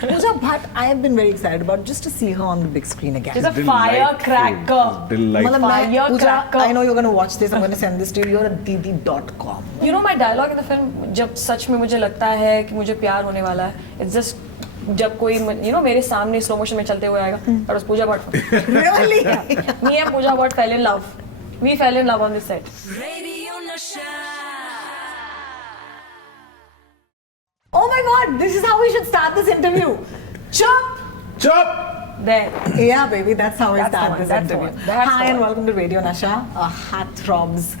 Pooja Bhatt, I have been very excited about just to see her on the big screen again. She's a firecracker. मतलब मैं Pooja, Firecracker. I know you're going to watch this. I'm going to send this to you. You're a didi.com. You know my dialogue in the film, जब सच में मुझे लगता है कि मुझे प्यार होने वाला है, it's just जब कोई मेरे सामने स्लो मोशन में चलते हुए आएगा, that was Pooja Bhatt. Really? Me and Pooja Bhatt fell in love. We fell in love on this set. Oh my God, this is how we should start this interview. Chop! Chop! There. Yeah, baby, that's how we That's the start one, this that's the interview. one, that's Hi the and one. welcome to Radio Nasha. Heartthrobs,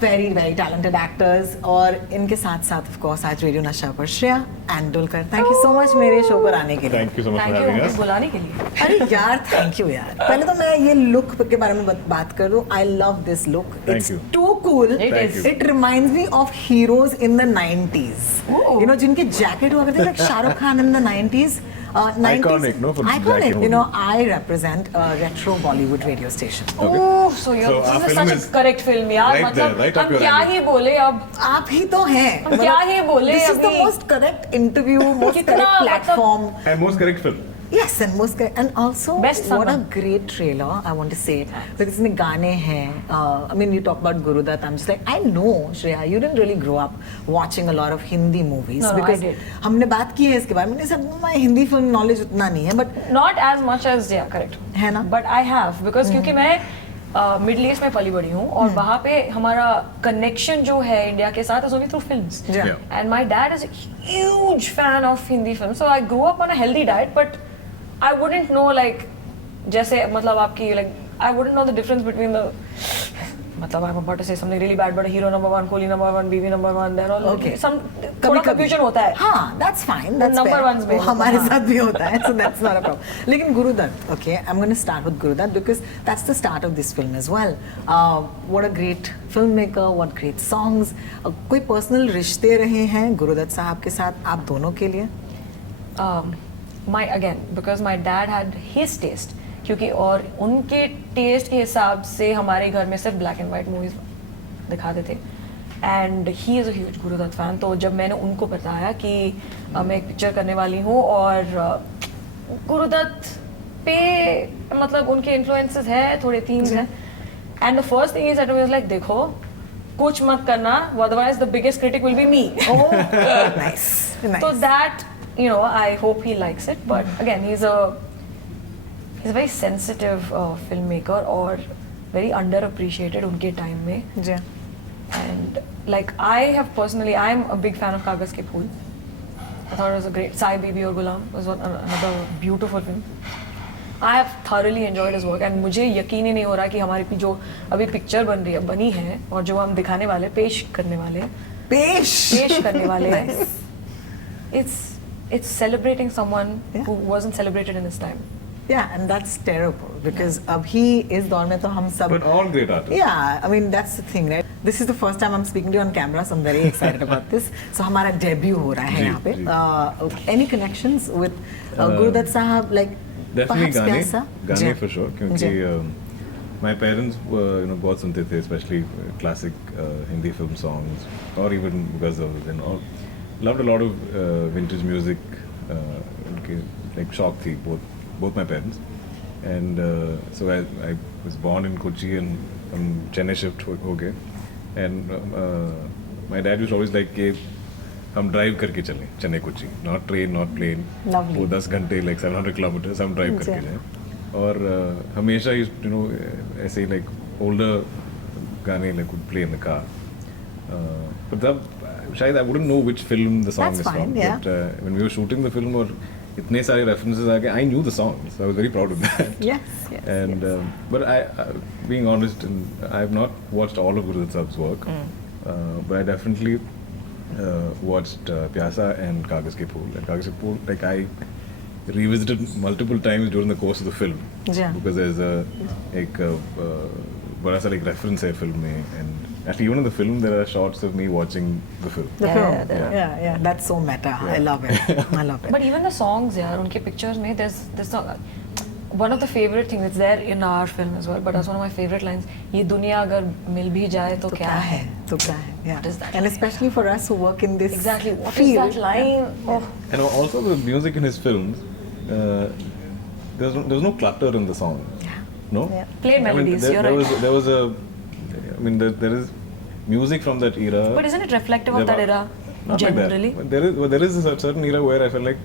very, very talented actors. और इनके साथ साथ, of course, आज Radio Nasha पर Shreya Endulkar. Thank you so much मेरे show पर आने के लिए. Thank you so much for Thank you having हमको us. बुलाने के लिए. अरे यार, thank you यार. पहले तो मैं ये look के बारे में बात कर दूं. I love this look. Thank It's you. too cool. It Thank is. you. It reminds me of heroes in the 90s. Ooh. You know, जिनके jacket हुआ करते थे, like Shahrukh Khan in the 90s. 90s. Iconic, no, for Iconic. jacket You know, only. I represent a retro Bollywood radio station. Okay. Ooh, so So you're our this is film such a is correct film यार. right मतलब there, right up हम your क्या alley. ही बोले अब. आप ही तो हैं. हम क्या ही बोले This is the अभी. most correct interview, most कितना correct मतलब- platform. And most correct film. Yes, and most correct. And also, Best what a summer. great trailer, I want to say. Because इसमें गाने हैं. I mean, you talk about Gurudutt. I'm just like, I know, Shreya, you didn't really grow up watching a lot of Hindi movies. No, I because did. हमने बात की है इसके बारे में. मैंने सब my हिंदी film knowledge उतना नहीं है, but Not as much as yeah, correct. है ना? But I have because क्योंकि मैं मिडिल ईस्ट में पली बड़ी हूँ और वहाँ पे हमारा कनेक्शन जो है इंडिया के साथ is only through films. Yeah. Yeah. And my dad is a huge fan of Hindi films, so I grew up on a healthy diet, but I wouldn't know like जैसे मतलब आपकी like I wouldn't know the difference between the मतलब I'm about to say something really bad, but hero number one, Kohli number one, BB number one, they're all Okay. some थोड़ा कभी-कभी. confusion होता है. हाँ, that's fine. That's number fair. ones में वो हमारे हाँ. साथ भी होता है, so that's not a problem. लेकिन Gurudutt, okay, I'm going to start with Gurudutt because that's the start of this film as well. What a great filmmaker, what great songs. कोई personal रिश्ते रहे हैं Gurudutt साहब के साथ आप दोनों के लिए? Because my dad had his taste, क्योंकि और उनके टेस्ट के हिसाब से हमारे घर में सिर्फ ब्लैक एंड वाइट मूवीज दिखाते थे and he is a huge Gurudatt fan. तो जब मैंने उनको बताया कि मैं एक पिक्चर करने वाली हूँ और गुरुदत्त पे मतलब उनके इन्फ्लुएंसेस है, थोड़े थीम्स हैं and the first thing is that was like देखो कुछ मत करना otherwise the biggest critic will be me. Nice. So that, I hope he likes it. But again, he's a very sensitive filmmaker और very underappreciated उनके time में. जी. And like I'm a big fan of कागज के फूल. I thought it was a great. Sai Bibi और गुलाम was another beautiful film. I have thoroughly enjoyed his work and मुझे यकीन ही नहीं हो रहा कि हमारी जो अभी पिक्चर बनी है और जो हम दिखाने वाले पेश करने वाले हैं it's celebrating someone who wasn't celebrated in his time. Yeah, and that's terrible because अभी इस दौर में तो हम सब. But all great artists. Yeah, I mean that's the thing, right? This is the first time I'm speaking to you on camera, so I'm very excited about this. So हमारा debut हो रहा है जी, यहाँ पे. जी. Any connections with Gurudutt साहब, like Definitely perhaps प्यासा? गाने जी. for sure क्योंकि my parents बहुत सुनते थे, especially classic Hindi film songs or even because of loved a lot of vintage music. उनके like शौक थी both my parents and so I was born in Kochi and Chennai shift हो गए and my dad used to always like कि हम drive करके चलें Chennai Kochi, not train not plane. Lovely. वो 10 घंटे like 700 kilometers हम ड्राइव करके जाएं और हमेशा ऐसे ही like older गाने like would play in the car. But तब शायद I wouldn't know which film the song That's is fine, from. yeah. But when we were shooting the film और इतने सारे references आ गए, I knew the song, so I was very proud of that. Yes. And but I being honest, and I have not watched all of Gurudutt Saab's work, but I definitely watched Pyasa and Kagaz Ke Phool. And Kagaz Ke Phool, like I revisited multiple times during the course of the film Yeah. because there's a बड़ा सा like reference है film में, and actually even in the film there are shots of me watching the film. The Yeah, film. yeah, Yeah. That's so meta. I love it. I love it. But even the songs यार उनके pictures में there's one of the favorite things, it's there in our film as well, but that's one of my favorite lines. ये दुनिया अगर मिल भी जाए तो क्या है? तो क्या है? Yeah. What is that And line? especially for us who work in this Exactly. What is field. that line? Oh. And also the music in his films, there's no clutter in the song. Yeah. No? Yeah. Plain melodies, you're right. There was a, I mean, there is music from that era. But isn't it reflective of that era? Not Generally. like that. But there is a certain era where I felt like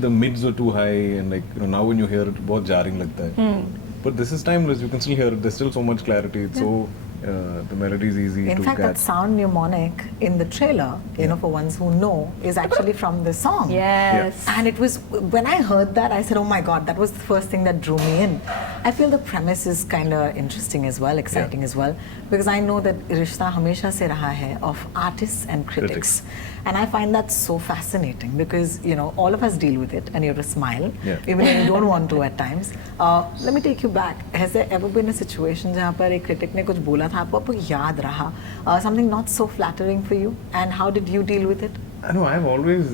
the mids were too high, and like now when you hear it, बहुत jarring लगता है. But this is timeless. You can still hear it. There's still so much clarity. It's so the melody is easy In to fact, that catch. sound mnemonic in the trailer, you know, for ones who know, is actually from the song. Yes. And it was, when I heard that, I said, oh my God, that was the first thing that drew me in. I feel the premise is kind of interesting as well, exciting as well, because I know that Rishta hamesha se raha hai of artists and critics. And I find that so fascinating because, you know, all of us deal with it and you have to smile, even when you don't want to at times. Let me take you back. Has there ever been a situation जहाँ पर एक critic ने कुछ बोला था आपको याद रहा, something not so flattering for you, and how did you deal with it? I know I've always.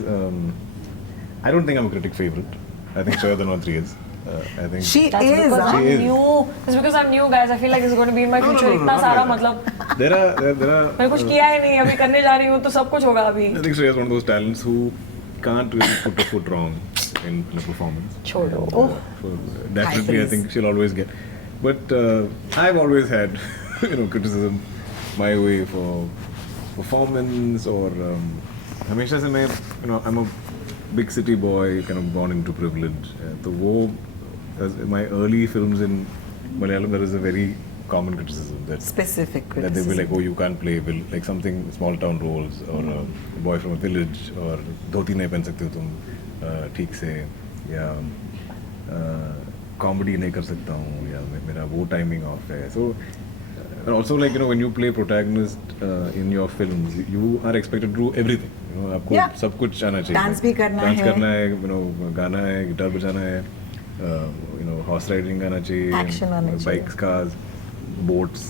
I don't think I'm a critic favorite. I think Shraddha Notri is. I think. She That's is. because Huh? She I'm is. new. It's because I'm new, guys. I feel like this is going to be in my No, no, future. no, no, इतना not सारा like मतलब There are. मैंने कुछ किया ही नहीं, अभी करने जा रही हूँ तो सब कुछ होगा अभी. I think Shreya is one of those talents who can't really put a foot wrong in a performance. छोड़ो. And, definitely, I praise. think she'll always get. But I've always had, criticism my way for performance or. हमेशा से मैं, I'm a big city boy, kind of born into privilege. तो वो, my early films in Malayalam, there is a very common criticism that. Specific That they criticism. will like, oh, you can't play like something small town roles or a boy from a village or धोती नहीं पहन सकते हो तुम ठीक से या comedy नहीं कर सकता हूँ या मेरा वो टाइमिंग ऑफ है. So and also like when you play protagonist in your films, you are expected to do everything. आपको Yeah. सब कुछ आना चाहिए. Dance भी करना Dance है. करना है, गाना है, गिटार बजाना है, हॉर्स राइडिंग आना चाहिए, Action आना चाहिए. Bikes, cars, boats.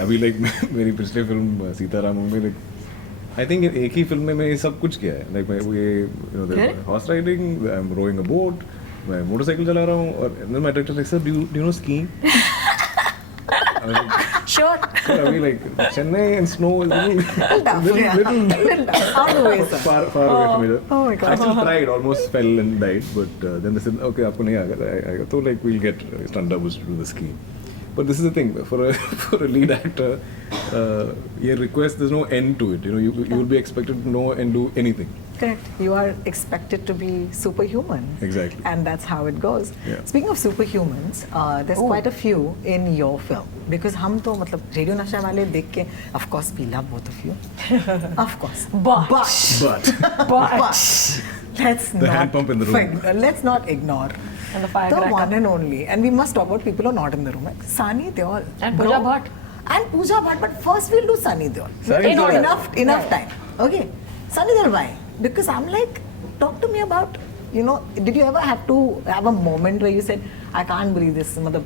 अभी लाइक मेरी पिछले फिल्म सीताराम में लाइक आई थिंक एक ही फिल्म में मैं ये सब कुछ किया है. लाइक मैं ये horse riding, I am rowing a boat, मैं मोटरसाइकिल चला रहा हूँ और then my director like, sir, do you know skiing? Sure. Sir, अभी like Chennai and snow is tough, yeah. little Out of the way, sir. far away from each other. Oh my God. I still tried, almost fell and died, but then they said, okay, आपको नहीं आएगा, तो like we'll get stunt doubles to do the skiing. But this is the thing, for a lead actor, your request, there's no end to it. You will be expected to know and do anything. Correct. You are expected to be superhuman. Exactly. And that's how it goes. Yeah. Speaking of superhumans, there's quite a few in your film. Because हम तो मतलब radio नशा वाले देख के, of course we love both of you. Of course. But. But let's The not hand pump in the room. Let's not ignore And the the firecracker. one and only. And we must talk about people who are not in the room. Like Sunny Deol. And Bro. Pooja Bhatt. And Pooja Bhatt. But first we'll do Sunny Deol. Sunny You know, Deol. enough time. Okay. Sunny Deol, why? Because I'm like, talk to me about, did you ever have to have a moment where you said, I can't believe this? मतलब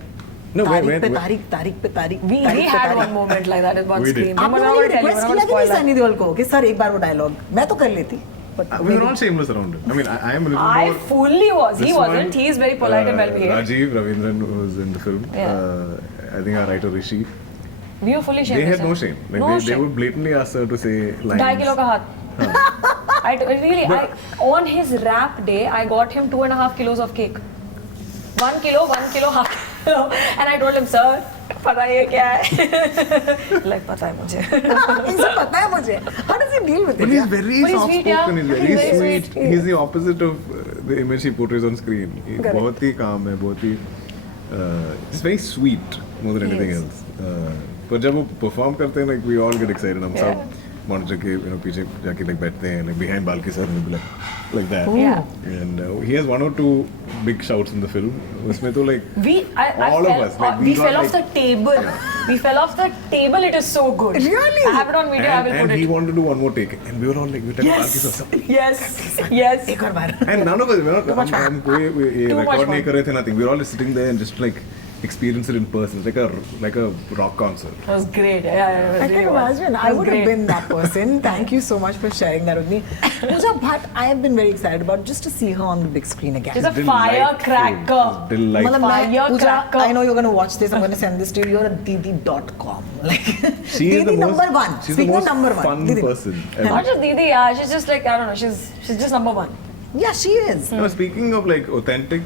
No, तारीख wait. पे तारीख We had one moment like that at one We did. screen. आपने I'm मुझे gonna tell you, request I'm किया gonna कि नहीं spoil Sunny that. Deol को कि सर एक बार वो डायलॉग मैं तो कर लेती but we were all shameless around it. I mean, I am a little I more. fully was. He This wasn't. one, He is very polite and well behaved. Rajiv Ravindran was in the film. Yeah. I think our writer Rishi. We were fully They shameless. had no shame. Like No they shame. would blatantly ask her to say lines. 2.5 kilo ka hath. On his rap day, I got him 2.5 kilos of cake. 1 kilo, half kilo. And I told him, sir, पता है ये क्या है? Like पता है मुझे. इसे पता है मुझे how does he deal with But it he's yeah? very But he's soft sweet, yeah. spoken. He's He's very very sweet. sweet. He's the opposite of the image he portrays on screen. Correct. बहुत ही calm है, बहुत ही. He's very sweet more than He anything is. else. पर जब वो perform करते हैं, like we all get excited. हम Yeah. सब monitor के पीछे जाके like बैठते हैं, like behind बाल के सर में भी like that. Yeah. And he has 1 or 2 big shouts in the film. उसमें तो like I all of fell, us, like, we we got, fell off the like- table. We fell off the table. It is so good. Really? I have it on video. I will and put he it. wanted to do one more take, and we were all like, we were Yes. like, Yes. एक और बार and none of us, we were not, हम कोई ये Too much record नहीं fun. कर रहे थे, nothing. We were all sitting there and just like experience it in person. It's like a rock concert. It was great. Yeah, I can imagine. I would have been that person. Thank you so much for sharing that with me. Pooja Bhatt, I have been very excited about just to see her on the big screen again. She's a firecracker. Delightful. Matlab, Firecracker. Pooja, I know you're going to watch this. I'm going to send this to you. You're a Didi.com. Like, She is the Didi most, number one. She's Speaking the of most number one. fun Didi. person ever. Not just Didi, yeah. She's just like, I don't know. She's just number one. Yeah, she is. Now, speaking of like authentic,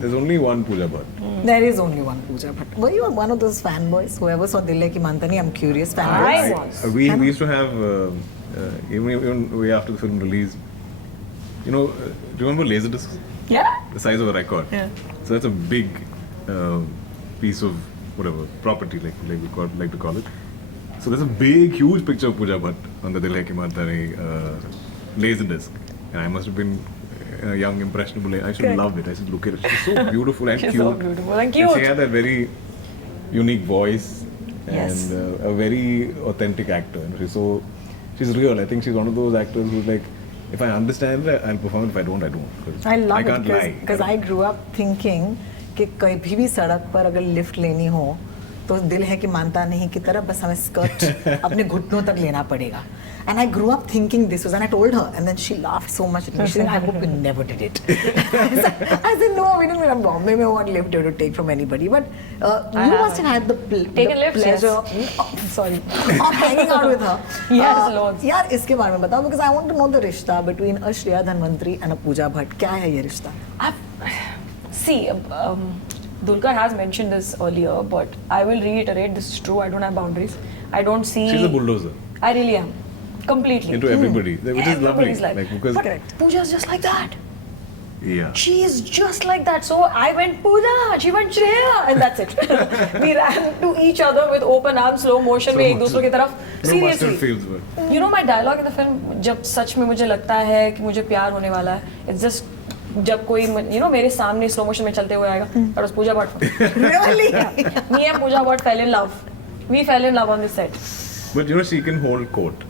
there's only one Pooja Bhatt. There is only one Pooja Bhatt. Were you one of those fanboys? Whoever saw Dil Hai Ki Mantani, I'm curious. I Fanboys? was. We used to have even way after the film release. You know, do you remember Laserdiscs? Yeah. The size of a record. Yeah. So that's a big piece of whatever property, like to call it. So there's a big, huge picture of Pooja Bhatt on the Dil Hai Ki Mantani Laserdisc, and I must have been a young impressionable. I should Correct. love it. I should look at it. She's so beautiful and She's cute. so beautiful and She cute. had that very unique voice and Yes. a very authentic actor. And she's real. I think she's one of those actors who's like, if I understand it, I'll perform. If I don't, I don't. 'Cause I love can't it lie. because I grew up thinking कि कभी भी सड़क पर अगर lift लेनी हो तो दिल है कि मानता नहीं की तरह बस हमें स्कर्ट अपने घुटनों तक लेना पड़ेगा. And I grew up thinking this was, and I told her, and then she laughed so much at me. She said, "I hope you never did it." I said, "No, we didn't. In Bombay, में what lift you to take from anybody, but you must have had the Taken lifts, pleasure. yes. Sorry. of hanging out with her. Yes, loads. यार इसके बारे में बताओ because I want to know the रिश्ता between a Shreya Dhanvantri and a Pooja Bhatt. क्या है ये रिश्ता? See, Dulquer has mentioned this earlier, but I will reiterate, this is true. I don't have boundaries. I don't see. She's a bulldozer I really am. Completely. into everybody, which is lovely. Everybody's life. Like because Correct. Pooja's just like that. yeah. She is just like that. So I went Pooja, she went Shreya, and that's it. We ran to each other with open arms, slow motion में एक दूसरे की तरफ. No mustard Seriously. fields, but You know my dialogue in the film, जब सच में मुझे लगता है कि मुझे प्यार होने वाला है, it's just जब कोई मेरे सामने स्लो मोशन में चलते हुए आएगा, that was Pooja Bhatt. Really? Me and Pooja Bhatt fell in love. We fell in love on this set. but she can hold court.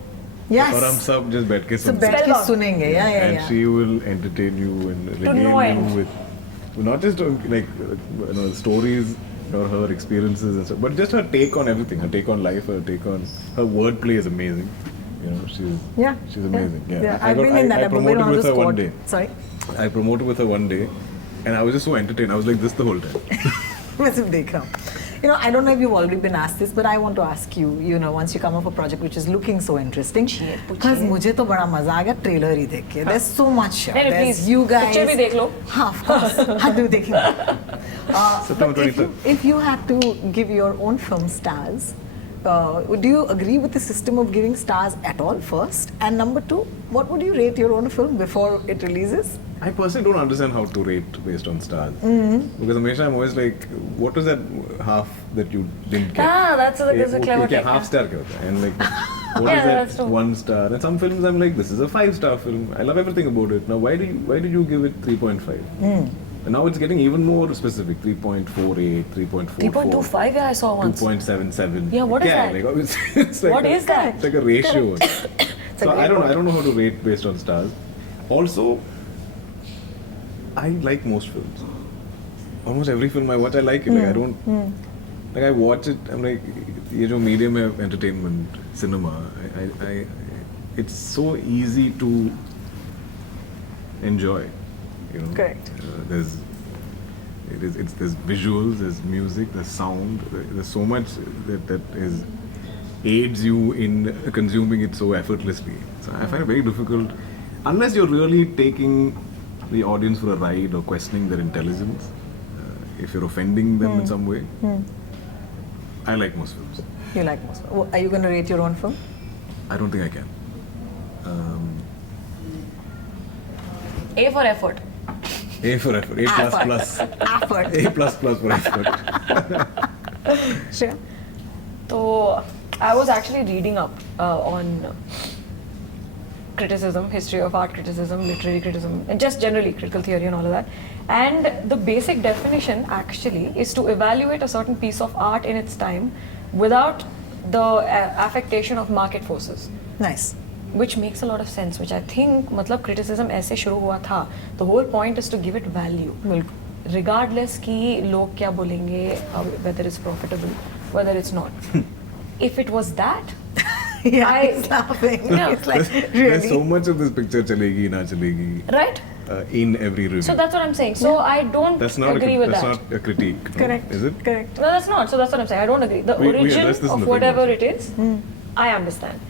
Yes. और हम सब just बैठ के So सुनते बैठ के Spellbound. सुनेंगे. Yeah, yeah, and yeah. she will entertain you and regale no you end. with not just stories or her experiences and stuff, but just her take on everything. Her take on life. Her take on her wordplay is amazing. You know, she's amazing. Yeah, I've been in that. I promoted with her one day. Sorry. I promoted with her one day, and I was just so entertained. I was like this the whole time. मैं सिर्फ देख रहा हूँ. You know, I don't know if you've already been asked this, but I want to ask you. You know, once you come up with a project which is looking so interesting, because मुझे तो बड़ा मजा आ गया trailer ही देख के. There's so much. नहीं, There's please. you guys. Picture भी देख लो. हाँ, of course. हाँ, do देखेंगे. September But 23rd. if you had to give your own film stars, do you agree with the system of giving stars at all first? And number two, what would you rate your own film before it releases? I personally don't understand how to rate based on stars. Because Amesha, I'm always like, what was that half that you didn't get? That's a clever Okay, take. half star क्या होता है? And like, what Yeah, is that's that true. 1 star? And some films I'm like, this is a 5-star film. I love everything about it. Now, why did you give it 3.5? And now it's getting even more specific. 3.48, 3.44. 3.25, yeah, I saw once. 2.77. Yeah, what is क्या that? है? Like, it's like What is that? It's like a ratio. So a I great don't know how to rate based on stars. Also, I like most films. Almost every film I watch, I like it. Like I don't like I watch it. I'm like, ये जो medium है entertainment, cinema. I it's so easy to enjoy. You know. Correct. There's visuals, there's music, there's sound. There's so much that aids you in consuming it so effortlessly. So I find it very difficult, unless you're really taking the audience for a ride or questioning their intelligence. If you're offending them in some way, I like most films. You like most. Are you going to rate your own film? I don't think I can. A for effort. A for effort. A plus plus. Effort. A plus plus for effort. Shreya? So I was actually reading up on criticism, history of art criticism, literary criticism, and just generally critical theory and all of that. And the basic definition actually is to evaluate a certain piece of art in its time without the affectation of market forces. Nice. Which makes a lot of sense, which I think मतलब criticism ऐसे शुरू हुआ था. The whole point is to give it value. regardless कि लोग क्या बोलेंगे, whether it's profitable, whether it's not. If it was that, Yeah, I- he's laughing. Yeah. It's like, There's really? so much of this picture chalegi, na chalegi, right? in every review. So that's what I'm saying. So I don't That's not agree with that's that. not a critique. No? Correct. Is it? Correct. No, that's not. So that's what I'm saying. I don't agree. The We origin addressed this in of the film whatever also. it is, I understand.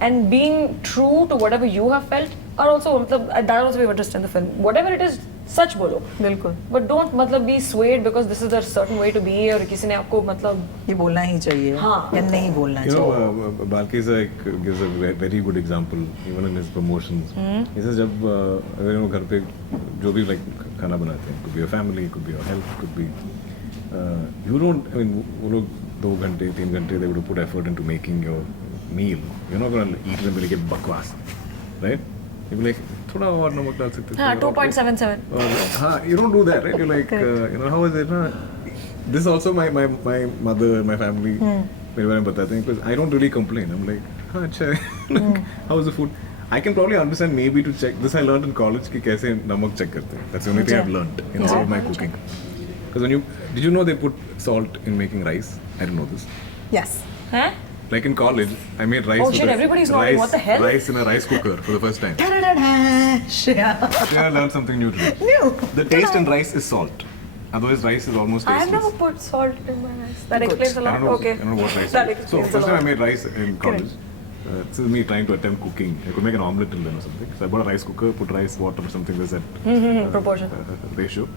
And being true to whatever you have felt are also, that also we have addressed in the film. Whatever it is, सच बोलो. बिल्कुल. But don't मतलब be swayed because this is a certain way to be और किसी ने आपको मतलब ये बोलना ही चाहिए हाँ. या नहीं बोलना You चाहिए. know, Balkisa gives a very good example even in his promotions. He says जब अगर वो घर पे जो भी like खाना बनाते हैं, could be your family, could be your health, could be you don't. I mean वो लोग 2 घंटे 3 घंटे they would put effort into making your meal. You're not gonna eat it and be like बकवास, right? You be like थोड़ा और नमक डाल सकते थे. हाँ और- 2.77. हाँ, you don't do that, right? You're like, you know, how is it? This also my mother, my family, मेरे बारे में बताते हैं because I don't really complain. I'm like, हाँ अच्छा है. Like, how is the food? I can probably understand maybe to check. This I learned in college कि कैसे नमक check करते हैं. That's the only thing I've learned in all of my cooking. Because when did you know they put salt in making rice? I didn't know this. Yes. हैं? Like in college, I made rice. Oh with shit, a- everybody's nodding. rice, What the hell? Rice in a rice cooker for the first time. Yeah. Yeah, I learned something new today. New. The taste in rice is salt. Otherwise, rice is almost I tasteless. have never put salt in my rice. That Good. explains a I lot. don't know, Okay. I don't know what rice That is. So, explains a first time I lot. made rice in college. This is me trying to attempt cooking. I could make an omelette till then or something. So I bought a rice cooker, put rice, water, something like that Proportion. ratio.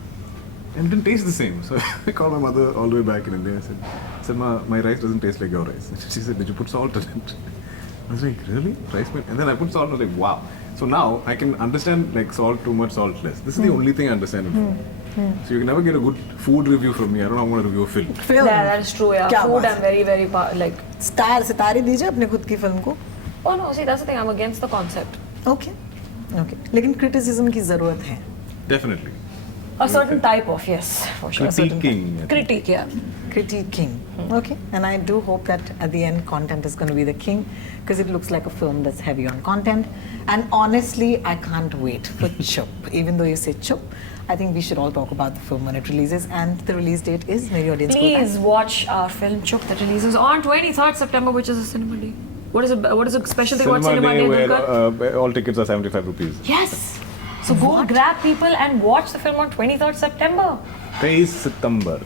And it didn't taste the same. So I called my mother all the way back in India. I said, Ma, my rice doesn't taste like your rice. And she said, did you put salt in it? I was like, really? Rice made? And then I put salt and I was like, wow. So now I can understand like salt too much, salt less. This is the only thing I understand in food. So you can never get a good food review from me. I don't know how I'm going to review a film. Film. Yeah, that is true. Yeah, क्या food बात I'm very very like. Star सितारे दीजिए अपने खुद की film को. Oh no, see that's the thing. I'm against the concept. Okay. Okay. लेकिन criticism की जरूरत है. Definitely. A certain type of, yes, for sure. A certain Critiquing. type. Critique, yeah. Critiquing. Okay. And I do hope that at the end content is going to be the king because it looks like a film that's heavy on content. And honestly, I can't wait for Chup. Even though you say Chup, I think we should all talk about the film when it releases. And the release date is Meri Audience ko Please watch our film Chup that releases on 23rd September, which is a cinema day. What is a special thing about cinema day? Dulquer? All tickets are 75 rupees. Yes. So go grab people and watch the film on 23rd September. 23 September.